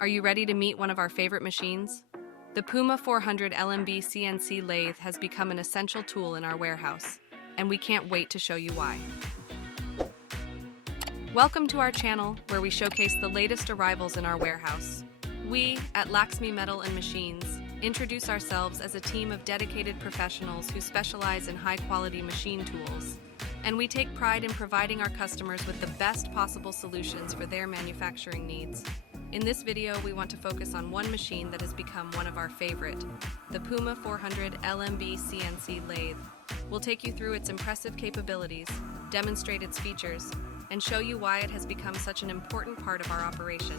Are you ready to meet one of our favorite machines? The Puma 400 LMB CNC Lathe has become an essential tool in our warehouse, and we can't wait to show you why. Welcome to our channel, where we showcase the latest arrivals in our warehouse. We, at Laxmi Metal and Machines, introduce ourselves as a team of dedicated professionals who specialize in high-quality machine tools, and we take pride in providing our customers with the best possible solutions for their manufacturing needs. In this video, we want to focus on one machine that has become one of our favorite, the Puma 400 LMB CNC Lathe. We'll take you through its impressive capabilities, demonstrate its features, and show you why it has become such an important part of our operation.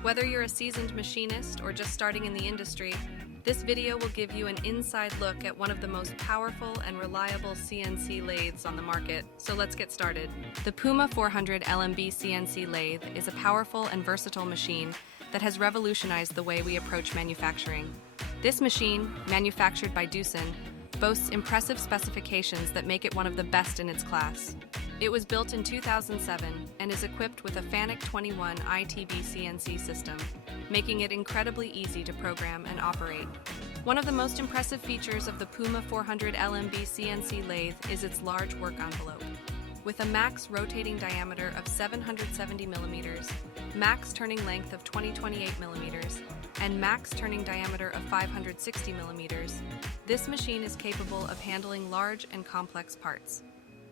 Whether you're a seasoned machinist or just starting in the industry, this video will give you an inside look at one of the most powerful and reliable CNC lathes on the market. So let's get started. The Puma 400 LMB CNC Lathe is a powerful and versatile machine that has revolutionized the way we approach manufacturing. This machine, manufactured by Doosan, boasts impressive specifications that make it one of the best in its class. It was built in 2007 and is equipped with a FANUC 21 ITB CNC system, making it incredibly easy to program and operate. One of the most impressive features of the Puma 400 LMB CNC Lathe is its large work envelope. With a max rotating diameter of 770 millimeters, max turning length of 2028 millimeters, and max turning diameter of 560 millimeters, this machine is capable of handling large and complex parts.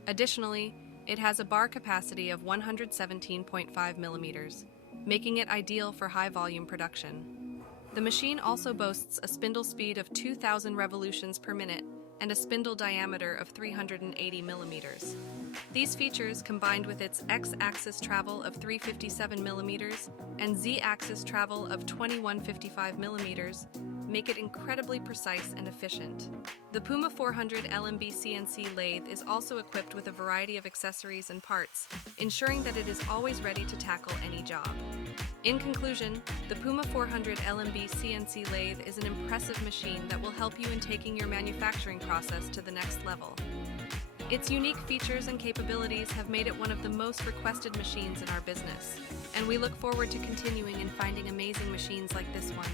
Additionally, it has a bar capacity of 117.5 millimeters, making it ideal for high-volume production. The machine also boasts a spindle speed of 2,000 revolutions per minute and a spindle diameter of 380 millimeters. These features, combined with its X-axis travel of 357 millimeters and Z-axis travel of 2155 millimeters, make it incredibly precise and efficient. The Puma 400 LMB CNC Lathe is also equipped with a variety of accessories and parts, ensuring that it is always ready to tackle any job. In conclusion, the Puma 400 LMB CNC Lathe is an impressive machine that will help you in taking your manufacturing process to the next level. Its unique features and capabilities have made it one of the most requested machines in our business, and we look forward to continuing and finding amazing machines like this one.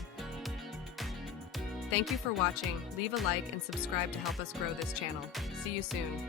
Thank you for watching. Leave a like and subscribe to help us grow this channel. See you soon.